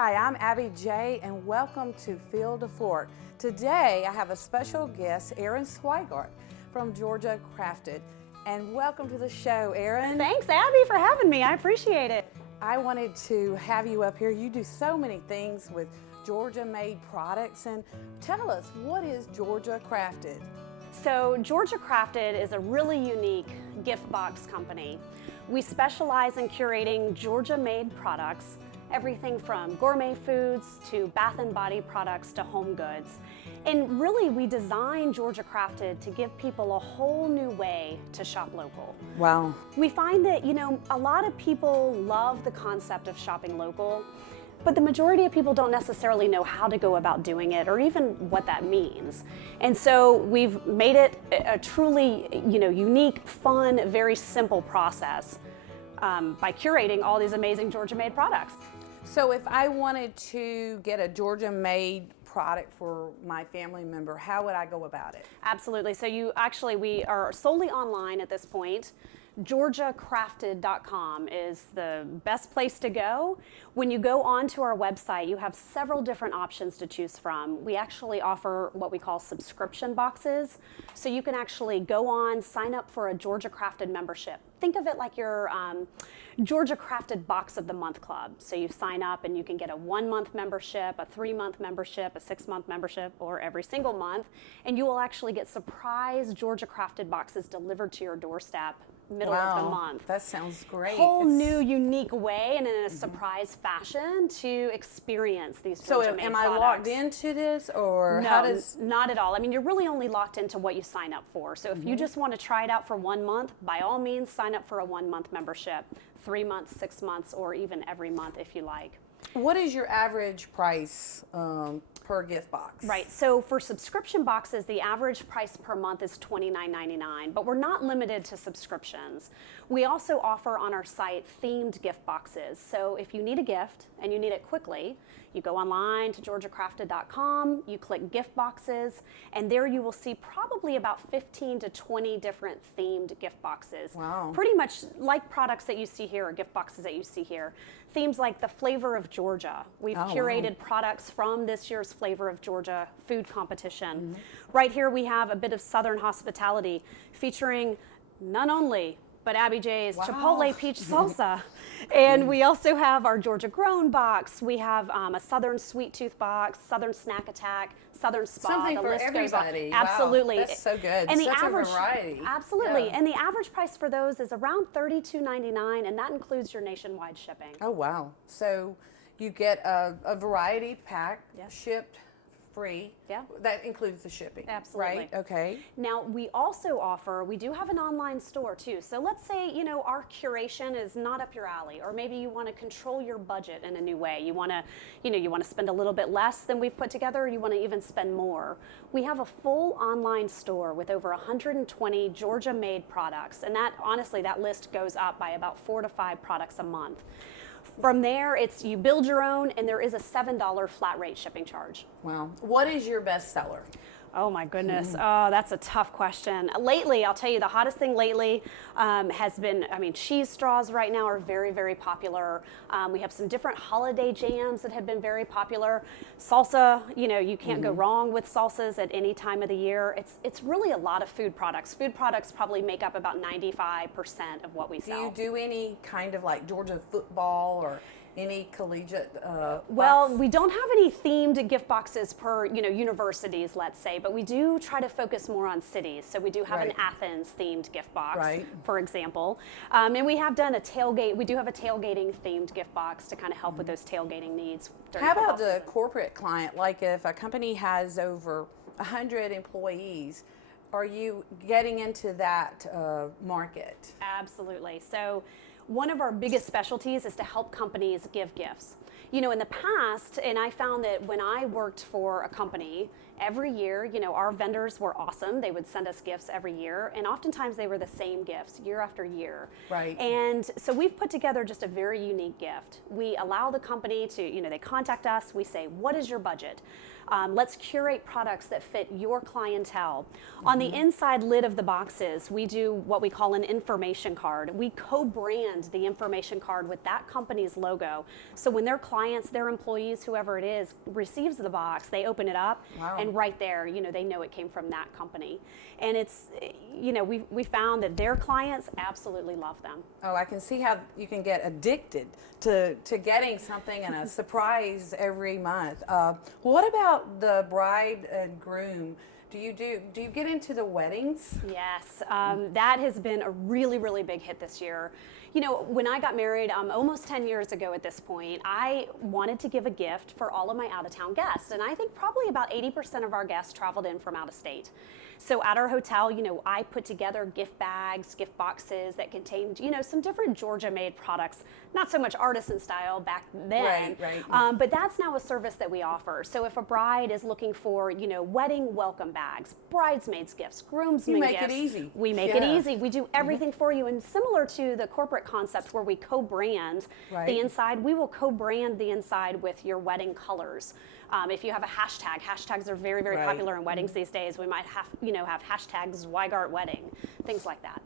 Hi, I'm Abby J, and welcome to Field to Fork. Today, I have a special guest, Erin Swigart from Georgia Crafted. And welcome to the show, Erin. Thanks, Abby, for having me. I appreciate it. I wanted to have you up here. You do so many things with Georgia-made products. And tell us, what is Georgia Crafted? So, Georgia Crafted is a really unique gift box company. We specialize in curating Georgia-made products, everything from gourmet foods to bath and body products to home goods. And really, we designed Georgia Crafted to give people a whole new way to shop local. Wow. We find that, a lot of people love the concept of shopping local, but the majority of people don't necessarily know how to go about doing it or even what that means. And so we've made it a truly, unique, fun, very simple process by curating all these amazing Georgia-made products. So if I wanted to get a Georgia-made product for my family member, how would I go about it? Absolutely. So we are solely online at this point. GeorgiaCrafted.com is the best place to go. When you go onto our website, you have several different options to choose from. We actually offer what we call subscription boxes. So you can actually go on, sign up for a Georgia Crafted membership. Think of it like your Georgia Crafted Box of the Month Club. So you sign up and you can get a 1-month membership, a 3-month membership, a 6-month membership, or every single month. And you will actually get surprise Georgia Crafted boxes delivered to your doorstep middle of the month. That sounds great. Whole new, unique way and in a surprise fashion to experience these Georgia-made am products. I logged into this, or no, how does? Not at all. I mean, you're really only locked into what you sign up for. So if you just want to try it out for 1 month, by all means, sign up for a 1-month membership, 3 months, 6 months, or even every month if you like. What is your average price per gift box? Right, so for subscription boxes, the average price per month is $29.99, but we're not limited to subscriptions. We also offer on our site themed gift boxes. So if you need a gift and you need it quickly, you go online to GeorgiaCrafted.com, you click gift boxes, and there you will see probably about 15 to 20 different themed gift boxes. Wow. Pretty much like products that you see here, or gift boxes that you see here. Themes like the flavor of Georgia. We've curated products from this year's Flavor of Georgia food competition. Right here we have a bit of Southern hospitality featuring none only but Abby J's Chipotle Peach Salsa. And we also have our Georgia Grown box. We have a Southern Sweet Tooth box, Southern Snack Attack, Southern Spa. Something the for list everybody. Goes on. Absolutely. Wow, that's so good. And Such the average, a variety. Absolutely. Yeah. And the average price for those is around $32.99, and that includes your nationwide shipping. Oh, wow. So you get a variety pack shipped free. Yeah. That includes the shipping. Absolutely. Right? Okay. Now, we also offer, we do have an online store too. So let's say, our curation is not up your alley, or maybe you want to control your budget in a new way. You want to, you want to spend a little bit less than we've put together, or you want to even spend more. We have a full online store with over 120 Georgia-made products. And that, honestly, that list goes up by about 4 to 5 products a month. From there, you build your own, and there is a $7 flat rate shipping charge. Wow. What is your best seller? Oh my goodness, oh, that's a tough question. Lately, I'll tell you, the hottest thing lately has been, cheese straws right now are very, very popular. We have some different holiday jams that have been very popular. Salsa, you can't go wrong with salsas at any time of the year. It's really a lot of food products. Food products probably make up about 95% of what we sell. Do you do any kind of like Georgia football or any collegiate Well, box? we don't have any themed gift boxes per, universities, let's say, but we do try to focus more on cities. So we do have an Athens themed gift box, for example. And we have done we do have a tailgating themed gift box to kind of help with those tailgating needs. How about the corporate client? Like if a company has over 100 employees, are you getting into that market? Absolutely. So one of our biggest specialties is to help companies give gifts. In the past, and I found that when I worked for a company every year, you know, our vendors were awesome. They would send us gifts every year, and oftentimes they were the same gifts year after year. Right. And so we've put together just a very unique gift. We allow the company to, you know, they contact us, we say, what is your budget? Let's curate products that fit your clientele. On the inside lid of the boxes, we do what we call an information card. We co-brand the information card with that company's logo. So when their clients, their employees, whoever it is, receives the box, they open it up, and right there, you know, they know it came from that company. And it's, you know, we found that their clients absolutely love them. Oh, I can see how you can get addicted to getting something and a surprise every month. What about the bride and groom? Do you get into the weddings? Yes, that has been a really, really big hit this year. You know, when I got married almost 10 years ago at this point, I wanted to give a gift for all of my out-of-town guests. And I think probably about 80% of our guests traveled in from out of state. So at our hotel, you know, I put together gift bags, gift boxes that contained, you know, some different Georgia-made products, not so much artisan style back then, but that's now a service that we offer. So if a bride is looking for, you know, wedding welcome bags, bridesmaids gifts, groomsmen gifts, make it easy. We make it easy. We do everything for you. And similar to the corporate concept where we co-brand the inside, we will co-brand the inside with your wedding colors. If you have a hashtag, hashtags are very, very popular in weddings these days. We might have, you know, have hashtags Zweigart wedding, things like that.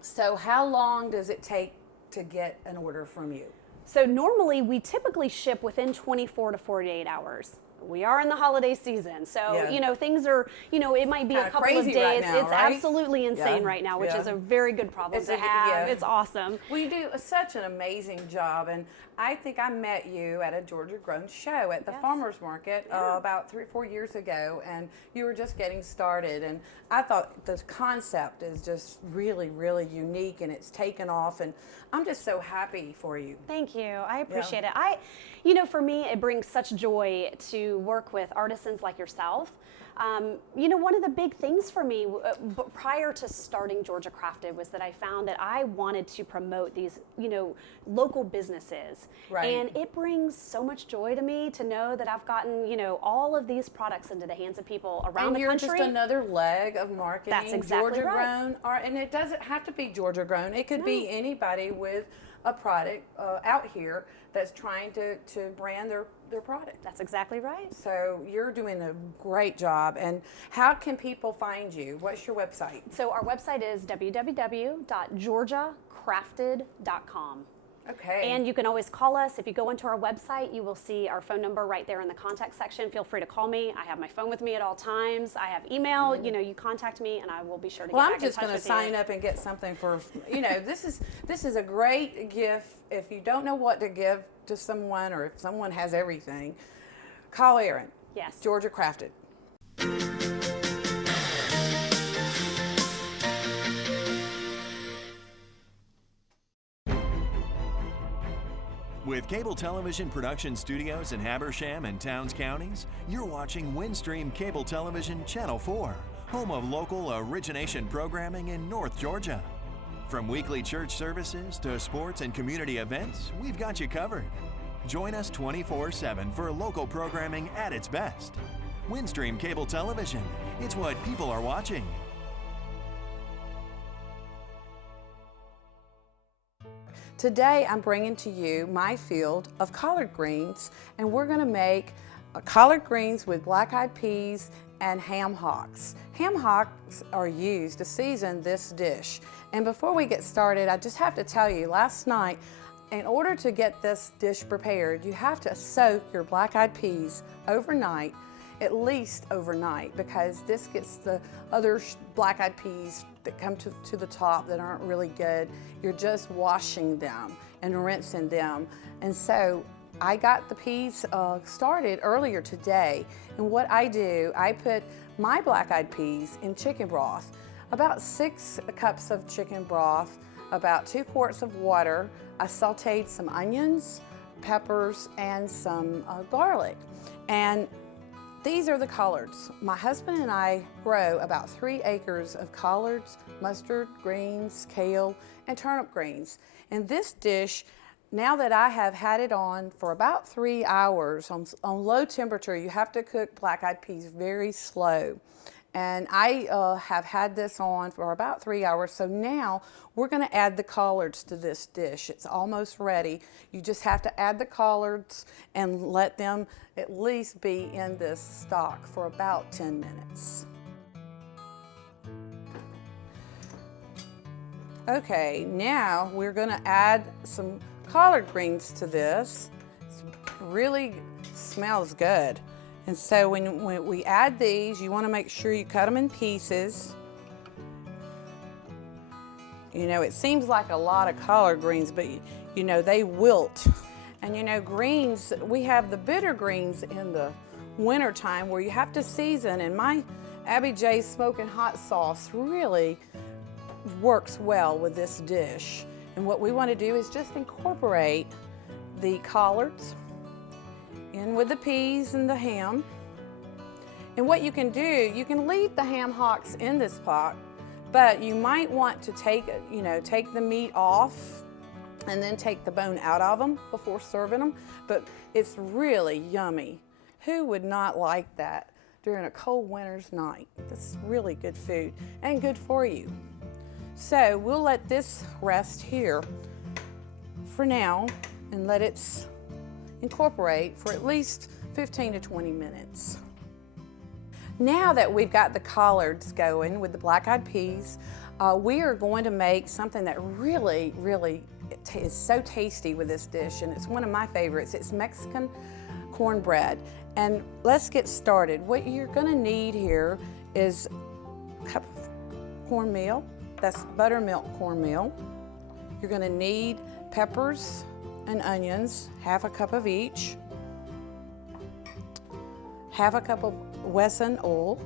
So how long does it take to get an order from you? So normally we typically ship within 24 to 48 hours. We are in the holiday season, so you know, things are, you know, it might be a couple of days. Right now, it's absolutely insane right now, which is a very good problem to have. It's awesome. Well, you do such an amazing job, and I think I met you at a Georgia Grown show at the farmers market about 3 or 4 years ago, and you were just getting started, and I thought the concept is just really, really unique, and it's taken off, and I'm just so happy for you. Thank you. I appreciate it. You know, for me, it brings such joy to work with artisans like yourself. You know, one of the big things for me prior to starting Georgia Crafted was that I found that I wanted to promote these, you know, local businesses. And it brings so much joy to me to know that I've gotten, you know, all of these products into the hands of people around the country. And you're just another leg of marketing. That's exactly Georgia Grown, and it doesn't have to be Georgia Grown. It could be anybody with a product out here that's trying to brand their product. That's exactly right. So you're doing a great job. And how can people find you? What's your website? So our website is www.georgiacrafted.com. Okay. And you can always call us. If you go into our website, you will see our phone number right there in the contact section. Feel free to call me. I have my phone with me at all times. I have email. You know, you contact me, and I will be sure to get back in touch with you. Well, I'm just going to sign up and get something for, you know, this is a great gift. If you don't know what to give to someone, or if someone has everything, call Erin. Yes. Georgia Crafted. With cable television production studios in Habersham and Towns counties, you're watching Windstream Cable Television Channel 4, home of local origination programming in North Georgia. From weekly church services to sports and community events, we've got you covered. Join us 24/7 for local programming at its best. Windstream Cable Television, it's what people are watching. Today I'm bringing to you my field of collard greens, and we're going to make collard greens with black-eyed peas and ham hocks. Ham hocks are used to season this dish. And before we get started, I just have to tell you, last night, in order to get this dish prepared, you have to soak your black-eyed peas overnight, at least overnight, because this gets the other black-eyed peas that come to the top that aren't really good. You're just washing them and rinsing them. And so I got the peas started earlier today. And what I do, I put my black-eyed peas in chicken broth, about 6 cups of chicken broth, about 2 quarts of water. I sauteed some onions, peppers, and some garlic. And these are the collards. My husband and I grow about 3 acres of collards, mustard greens, kale, and turnip greens. And this dish now that I have had it on for about 3 hours on low temperature, you have to cook black-eyed peas very slow. And I have had this on for about 3 hours, so now we're going to add the collards to this dish. It's almost ready. You just have to add the collards and let them at least be in this stock for about 10 minutes. Okay, now we're going to add some collard greens to this. It really smells good. And so when we add these, you want to make sure you cut them in pieces. You know, it seems like a lot of collard greens, but you know, they wilt. And you know, greens, we have the bitter greens in the winter time where you have to season, and my Abby J's smoking hot sauce really works well with this dish. And what we want to do is just incorporate the collards in with the peas and the ham. And what you can do, you can leave the ham hocks in this pot, but you might want to take the meat off and then take the bone out of them before serving them. But it's really yummy. Who would not like that during a cold winter's night? That's really good food and good for you. So we'll let this rest here for now and let it incorporate for at least 15 to 20 minutes. Now that we've got the collards going with the black-eyed peas, we are going to make something that really is so tasty with this dish, and it's one of my favorites. It's Mexican cornbread. And let's get started. What you're going to need here is a cup of cornmeal. That's buttermilk cornmeal. You're going to need peppers and onions, half a cup of each, half a cup of Wesson oil,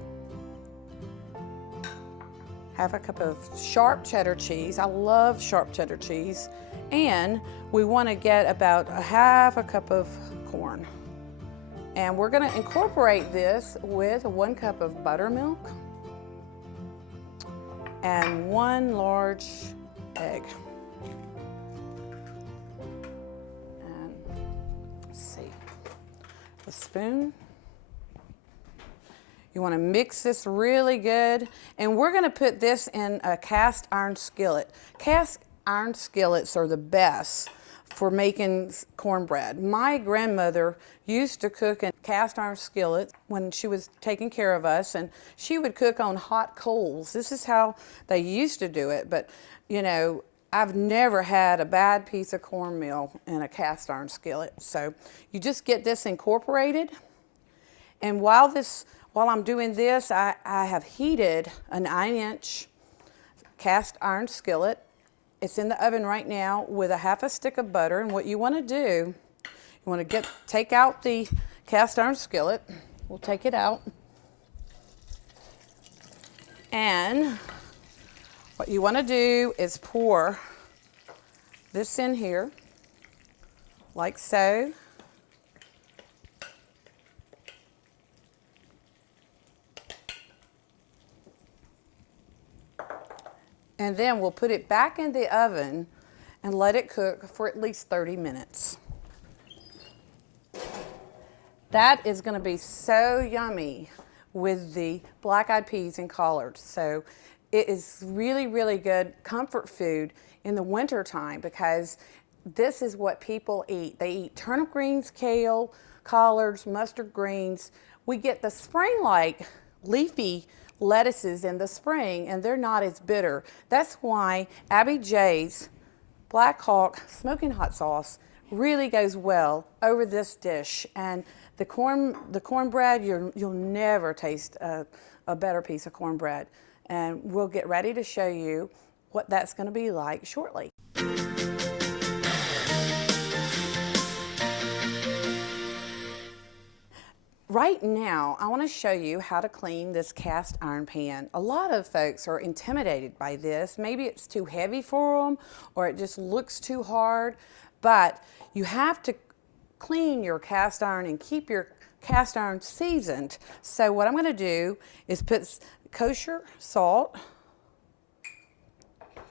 half a cup of sharp cheddar cheese. I love sharp cheddar cheese. And we want to get about a half a cup of corn. And we're going to incorporate this with 1 cup of buttermilk and 1 large egg. And let's see, a spoon. You want to mix this really good, and we're going to put this in a cast iron skillet. Cast iron skillets are the best for making cornbread. My grandmother used to cook in cast iron skillets when she was taking care of us, and she would cook on hot coals. This is how they used to do it, but you know, I've never had a bad piece of cornmeal in a cast iron skillet. So you just get this incorporated, and while I'm doing this, I have heated a 9-inch cast iron skillet. It's in the oven right now with a half a stick of butter. And what you want to do, you want to take out the cast iron skillet. We'll take it out. And what you want to do is pour this in here, like so. And then we'll put it back in the oven and let it cook for at least 30 minutes. That is going to be so yummy with the black-eyed peas and collards. So it is really good comfort food in the winter time, because this is what people eat. They eat turnip greens, kale, collards, mustard greens. We get the spring-like leafy lettuces in the spring, and they're not as bitter. That's why Abby J's Black Hawk smoking hot sauce really goes well over this dish. And the cornbread, you'll never taste a better piece of cornbread. And we'll get ready to show you what that's going to be like shortly. Right now, I want to show you how to clean this cast iron pan. A lot of folks are intimidated by this. Maybe it's too heavy for them, or it just looks too hard, but you have to clean your cast iron and keep your cast iron seasoned. So what I'm going to do is put kosher salt.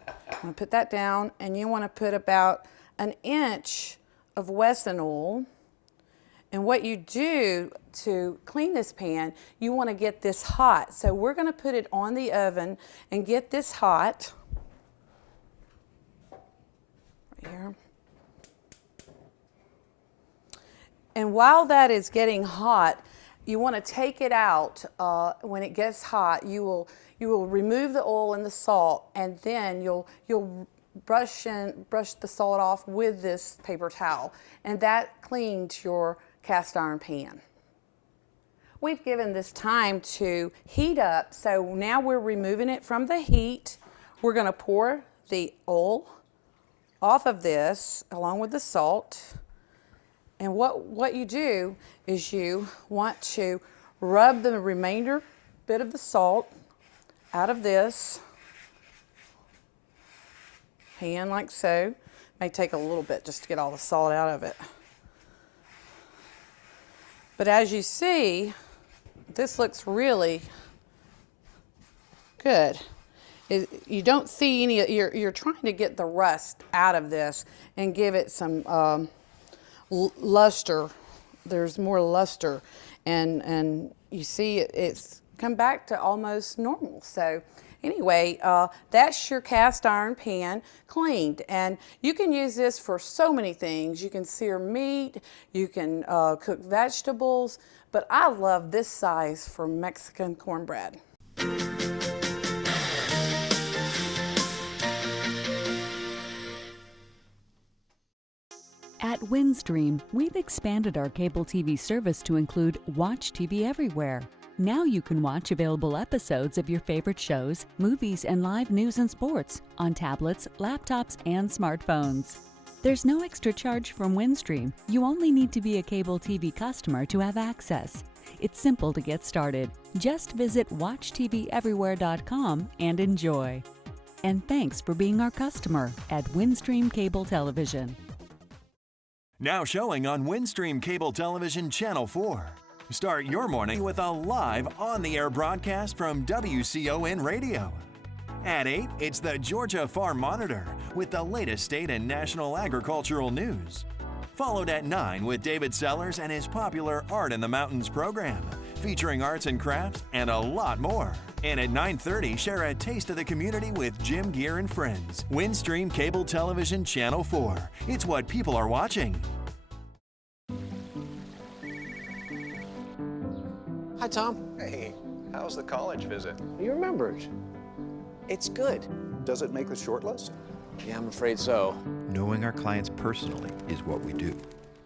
I'm going to put that down, and you want to put about an inch of Wesson oil. And what you do to clean this pan, you want to get this hot. So we're going to put it on the oven and get this hot. Right here. And while that is getting hot, you want to take it out. When it gets hot, you will remove the oil and the salt, and then you'll brush the salt off with this paper towel, and that cleans your cast iron pan. We've given this time to heat up, so now we're removing it from the heat. We're going to pour the oil off of this along with the salt. And what you do is you want to rub the remainder bit of the salt out of this pan like so. May take a little bit just to get all the salt out of it. But as you see, this looks really good. You don't see any, you're trying to get the rust out of this and give it some luster. There's more luster, and you see it's come back to almost normal. So anyway, that's your cast iron pan cleaned, and you can use this for so many things. You can sear meat, you can cook vegetables, but I love this size for Mexican cornbread. At Windstream, we've expanded our cable TV service to include Watch TV Everywhere. Now you can watch available episodes of your favorite shows, movies, and live news and sports on tablets, laptops, and smartphones. There's no extra charge from Windstream. You only need to be a cable TV customer to have access. It's simple to get started. Just visit WatchTVEverywhere.com and enjoy. And thanks for being our customer at Windstream Cable Television. Now showing on Windstream Cable Television Channel 4. Start your morning with a live on-the-air broadcast from WCON Radio. At 8, it's the Georgia Farm Monitor with the latest state and national agricultural news. Followed at 9 with David Sellers and his popular Art in the Mountains program, featuring arts and crafts and a lot more. And at 9:30, share a taste of the community with Jim Gear and friends. Windstream Cable Television Channel 4. It's what people are watching. Hi, Tom. Hey, how's the college visit? You remembered. It's good. Does it make the short list? Yeah, I'm afraid so. Knowing our clients personally is what we do.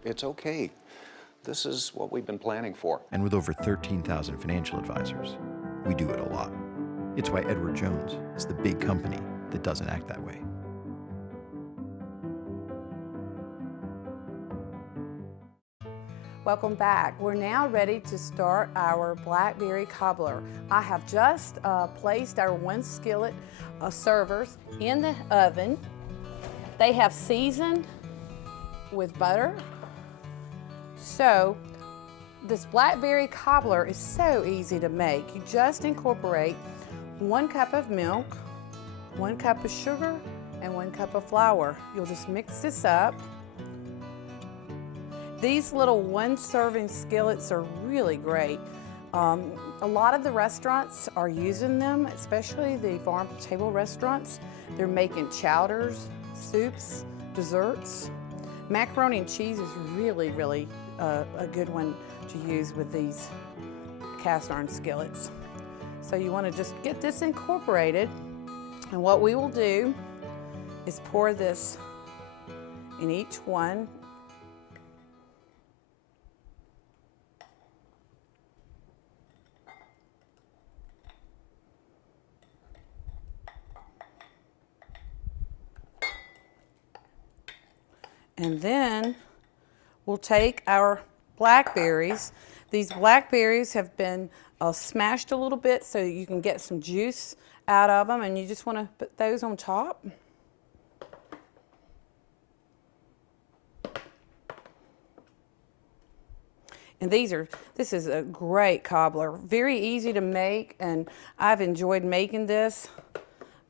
It's okay. This is what we've been planning for. And with over 13,000 financial advisors, we do it a lot. It's why Edward Jones is the big company that doesn't act that way. Welcome back. We're now ready to start our blackberry cobbler. I have just placed our 1 skillet servers in the oven. They have seasoned with butter. So this blackberry cobbler is so easy to make. You just incorporate 1 cup of milk, 1 cup of sugar, and 1 cup of flour. You'll just mix this up. These little 1-serving skillets are really great. A lot of the restaurants are using them, especially the farm-to-table restaurants. They're making chowders, soups, desserts. Macaroni and cheese is really, really a good one to use with these cast iron skillets. So you want to just get this incorporated, and what we will do is pour this in each one. And then we'll take our blackberries. These blackberries have been smashed a little bit so you can get some juice out of them, and you just want to put those on top. And this is a great cobbler. Very easy to make, and I've enjoyed making this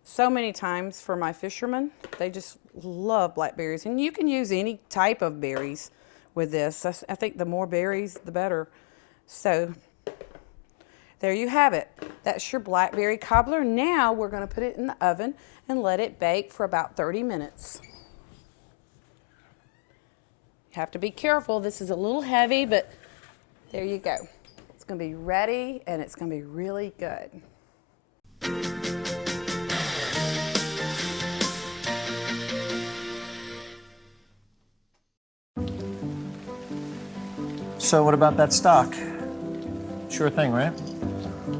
so many times for my fishermen. They just love blackberries. And you can use any type of berries with this. I think the more berries, the better. So there you have it. That's your blackberry cobbler. Now we're going to put it in the oven and let it bake for about 30 minutes. You have to be careful. This is a little heavy, but there you go. It's going to be ready, and it's going to be really good. So what about that stock? Sure thing, right?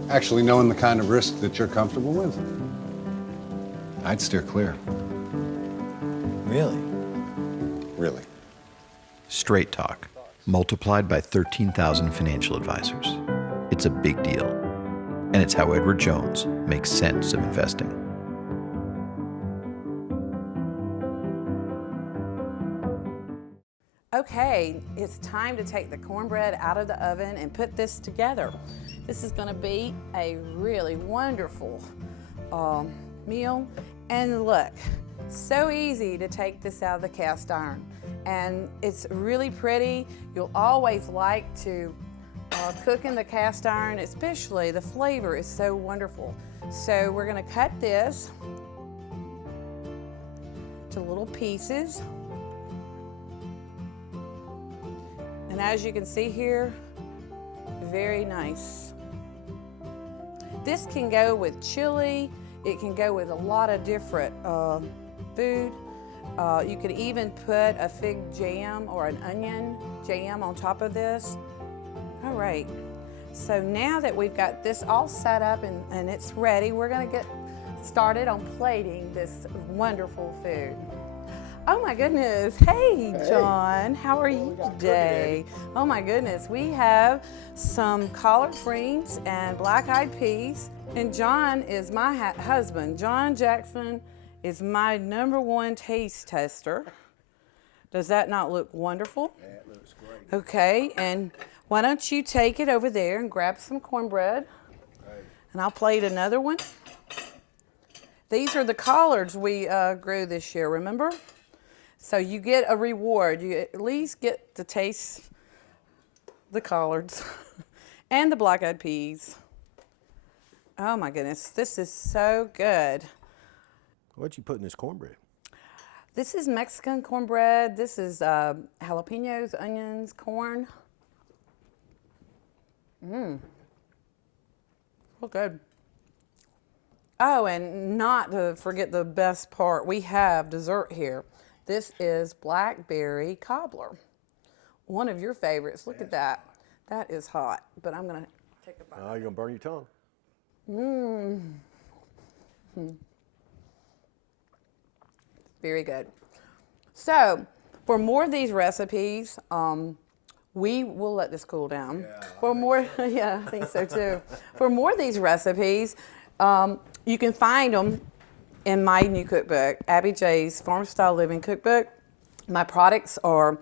Actually knowing the kind of risk that you're comfortable with. I'd steer clear. Really? Really. Straight talk, multiplied by 13,000 financial advisors. It's a big deal. And it's how Edward Jones makes sense of investing. Okay, it's time to take the cornbread out of the oven and put this together. This is going to be a really wonderful meal. And look, so easy to take this out of the cast iron. And it's really pretty. You'll always like to cook in the cast iron, especially the flavor is so wonderful. So we're going to cut this to little pieces. And as you can see here, very nice. This can go with chili. It can go with a lot of different food. You could even put a fig jam or an onion jam on top of this. All right, so now that we've got this all set up and it's ready, we're gonna get started on plating this wonderful food. Oh my goodness, hey John, how are you today? Oh my goodness, we have some collard greens and black-eyed peas, and John is my husband. John Jackson is my #1 taste tester. Does that not look wonderful? Yeah, it looks great. Okay, and why don't you take it over there and grab some cornbread, and I'll plate another one. These are the collards we grew this year, remember? So you get a reward. You at least get to taste the collards and the black-eyed peas. Oh my goodness, this is so good. What'd you put in this cornbread? This is Mexican cornbread. This is jalapenos, onions, corn. So good. Oh, and not to forget the best part, we have dessert here. This is blackberry cobbler. One of your favorites. Look at that. That is hot, but I'm going to take a bite. Oh, you're going to burn your tongue. Very good. So, for more of these recipes, we will let this cool down. For more, yeah, I think so too. For more of these recipes, you can find them in my new cookbook, Abby J's Farm Style Living Cookbook. My products are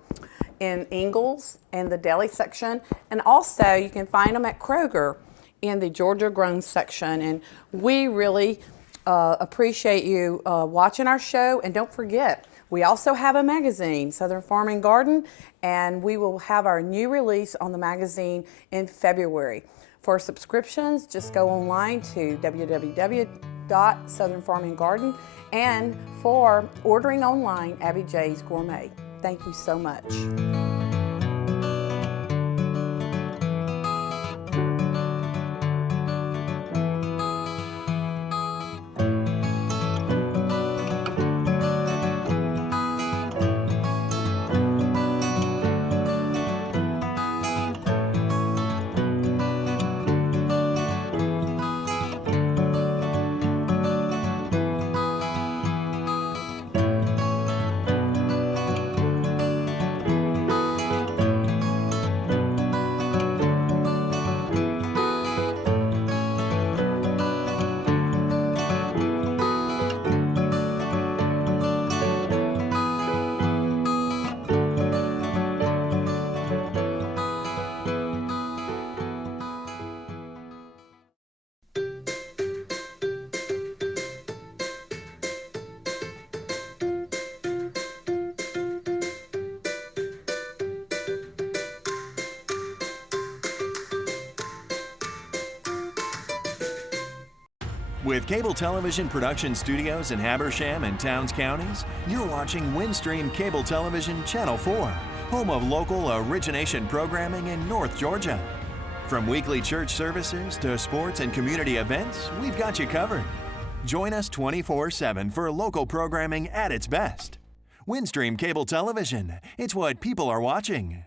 in Ingles in the deli section, and also you can find them at Kroger in the Georgia Grown section. And we really appreciate you watching our show. And don't forget, we also have a magazine, Southern Farm and Garden, and we will have our new release on the magazine in February. For subscriptions, just go online to www.southernfarmandgarden, and for ordering online, Abby J's Gourmet. Thank you so much. With cable television production studios in Habersham and Towns counties, you're watching Windstream Cable Television Channel 4, home of local origination programming in North Georgia. From weekly church services to sports and community events, we've got you covered. Join us 24/7 for local programming at its best. Windstream Cable Television, it's what people are watching.